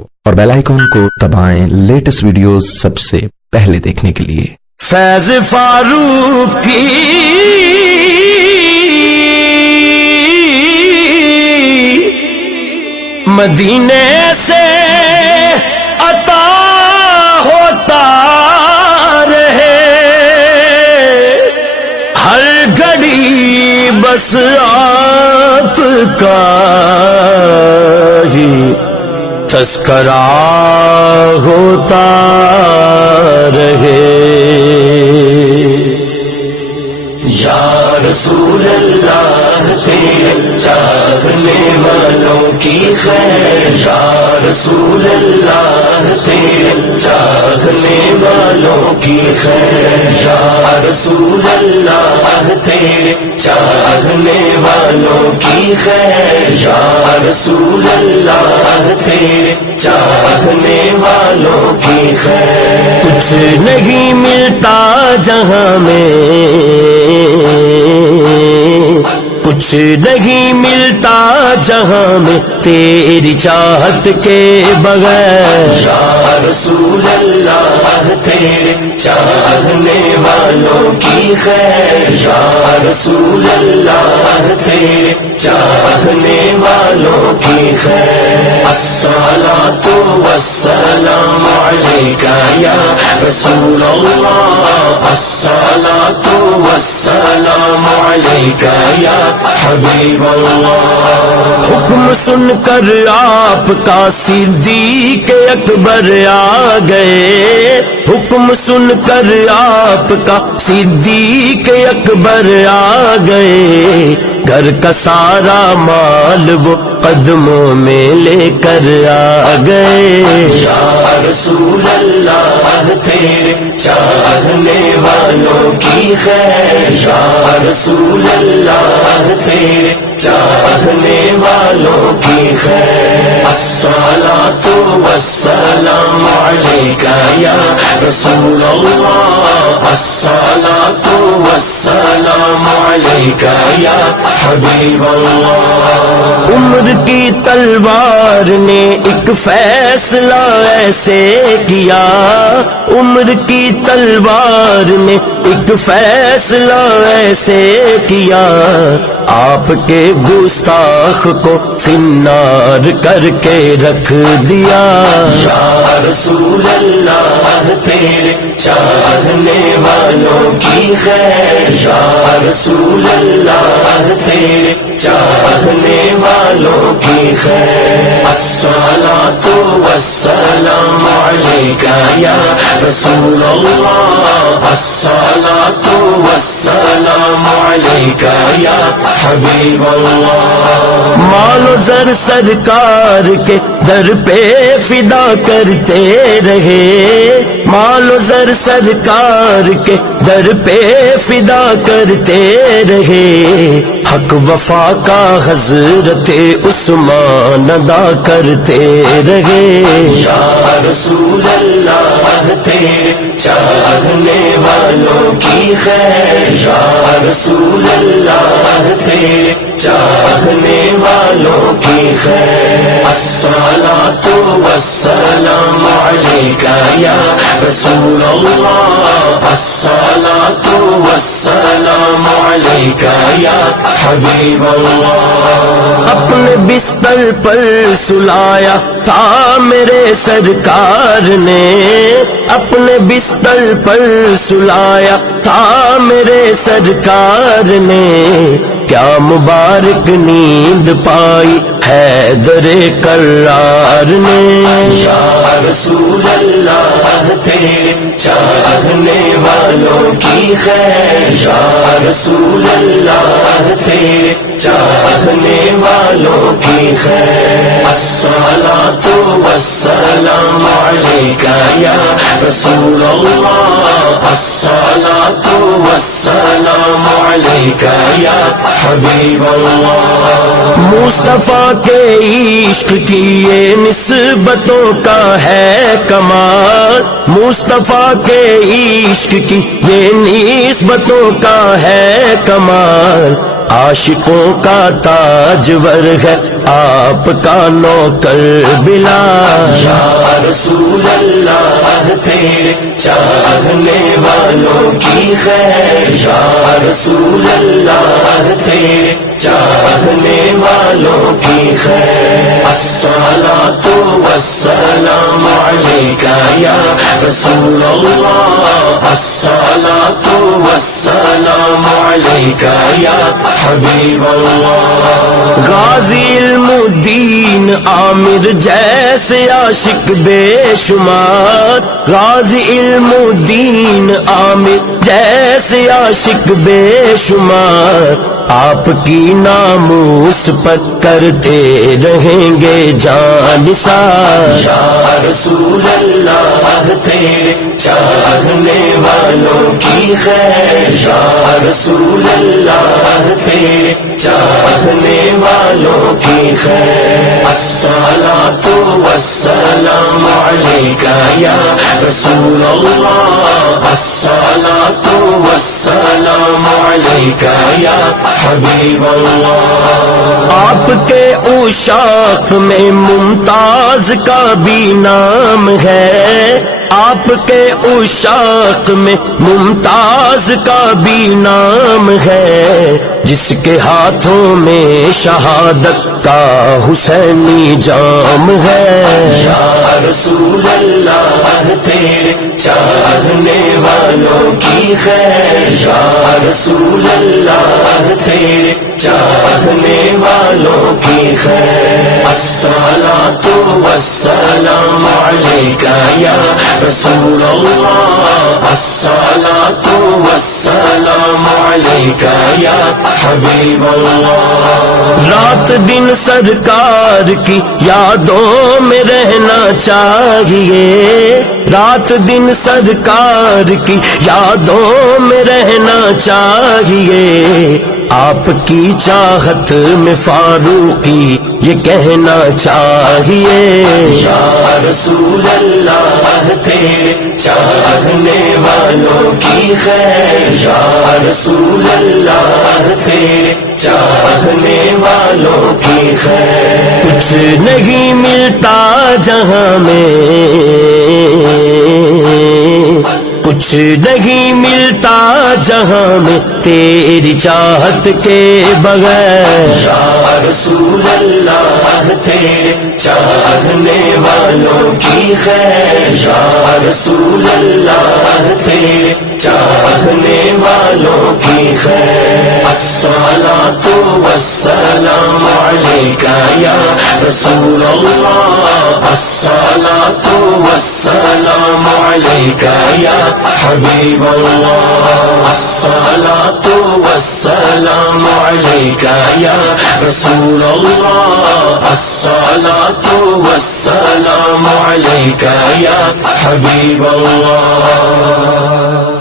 اور bell icon کو دبائیں latest videos سب سے پہلے دیکھنے کے لیے۔ فیض فاروق کی مدینے سے عطا ہوتا رہے، ہر گھڑی بس آپ کا ہی تذکرہ ہوتا رہے۔ یا رسول اللہ تیرے چاہنے والوں کی خیر، یا رسول اللہ تیرے چاہنے والوں کی خیر، یا رسول اللہ تیرے چاہنے والوں کی خیر، یا رسول اللہ تیرے چاہنے والوں کی خیر۔ کچھ نہیں ملتا جہاں میں، کچھ نہیں ملتا جہاں میں تیری چاہت کے بغیر، یا رسول اللہ تیرے چاہنے والوں کی خیر، یا رسول اللہ تیرے چاہنے والوں کی خیر۔ الصلاۃ والسلام علیک یا رسول اللہ، الصلاۃ والسلام علیک یا حبیب اللہ۔ حکم سن کر آپ کا صدیق اکبر آ گئے، حکم سن کر آپ کا صدیق اکبر آ گئے، گھر کا سارا مال وہ قدموں میں لے کر آ گئے۔ یا رسول اللہ تیرے چاہنے والوں کی خیر، یا رسول اللہ تیرے چاہنے والوں کی خیر۔ الصلاۃ والسلام علیک یا رسول اللہ، الصلاۃ والسلام علیک یا حبیب اللہ۔ عمر کی تلوار نے ایک فیصلہ ایسے کیا، عمر کی تلوار نے ایک فیصلہ ایسے کیا، آپ کے گستاخ کو فنار کر کے رکھ دیا۔ یا رسول اللہ تیرے چاہنے والوں کی خیر، یا رسول اللہ تیرے چاہنے والوں کی خیر۔ الصلاۃ والسلام علیک یا رسول اللہ، الصلاۃ والسلام علیک یا حبیب اللہ۔ مال و زر سرکار کے در پہ فدا کرتے رہے، مال و زر سرکار کے در پہ فدا کرتے رہے، حق وفا کا حضرت عثمان ادا کرتے رہے۔ یا رسول اللہ تیرے چاہنے والوں کی خیر، یا رسول اللہ تیرے چاہنے والوں کی خیر۔ الصلاۃ والسلام علیک یا رسول اللہ، الصلاۃ والسلام علیک یا حبیب اللہ۔ اپنے بستر پر سلایا تھا میرے سرکار نے، اپنے بستر پر سلایا تھا میرے سرکار نے، کیا مبارک نیند پائی حیدر کرار نے۔ یا رسول اللہ تیرے چاہنے والوں کی خیر، یا رسول اللہ تیرے چاہنے والوں کی خیر۔ الصلاۃ والسلام علیک یا رسول اللہ، الصلاۃ والسلام علیک یا حبیب اللہ۔ مصطفیٰ کے عشق کی یہ نسبتوں کا ہے کمال، مصطفیٰ کے عشق کی یہ نسبتوں کا ہے کمال، عاشقوں کا تاجور ہے آپ کا نوکر بلال، یا رسول اللہ تیرے چاہنے والوں کی خیر، یا رسول اللہ تیرے چاہنے والوں کی خیر، الصلاۃ والسلام علیک یا رسول اللہ، الصلاۃ والسلام علیک یا حبیب اللہ۔ غازی علم الدین عامر جیسے عاشق بے شمار، غازی علم الدین عامر جیسے عاشق بے شمار، آپ کی ناموس پر کرتے رہیں گے جان نثار، یا رسول اللہ تیرے چاہنے والوں کی خیر، یا رسول اللہ تیرے چاہنے والوں کی خیر، الصلاۃ والسلام علیک یا رسول اللہ، الصلاۃ والسلام علیک یا حبیب اللہ۔ آپ کے عشاق میں ممتاز کا بھی نام ہے، آپ کے عشاق میں ممتاز کا بھی نام ہے، جس کے ہاتھوں میں شہادت کا حسینی جام ہے، یا رسول اللہ تیرے چاہنے والوں کی خیر، یا رسول اللہ تیرے چاہنے والوں کی خیر، الصلاۃ والسلام علیک یا رسول اللہ، الصلاۃ والسلام علیک یا حبیب اللہ۔ رات دن سرکار کی یادوں میں رہنا چاہیے، رات دن سرکار کی یادوں میں رہنا چاہیے، آپ کی چاہت میں فاروقی یہ کہنا چاہیے، یا رسول اللہ تیرے چاہنے والوں کی خیر، یا رسول اللہ تیرے چاہنے والوں کی خیر، کچھ نہیں ملتا جہاں میں، کچھ نہیں ملتا جہاں میں تیری چاہت کے بغیر، یا رسول اللہ تیرے چاہنے والوں کی خیر، یا رسول اللہ تیرے چاہنے والوں کی خیر، الصلاۃ والسلام علیک یا رسول اللہ، الصلاۃ والسلام علیک یا حبیب اللہ، الصلاۃ والسلام علیک یا رسول اللہ، الصلاۃ والسلام علیک یا حبیب اللہ۔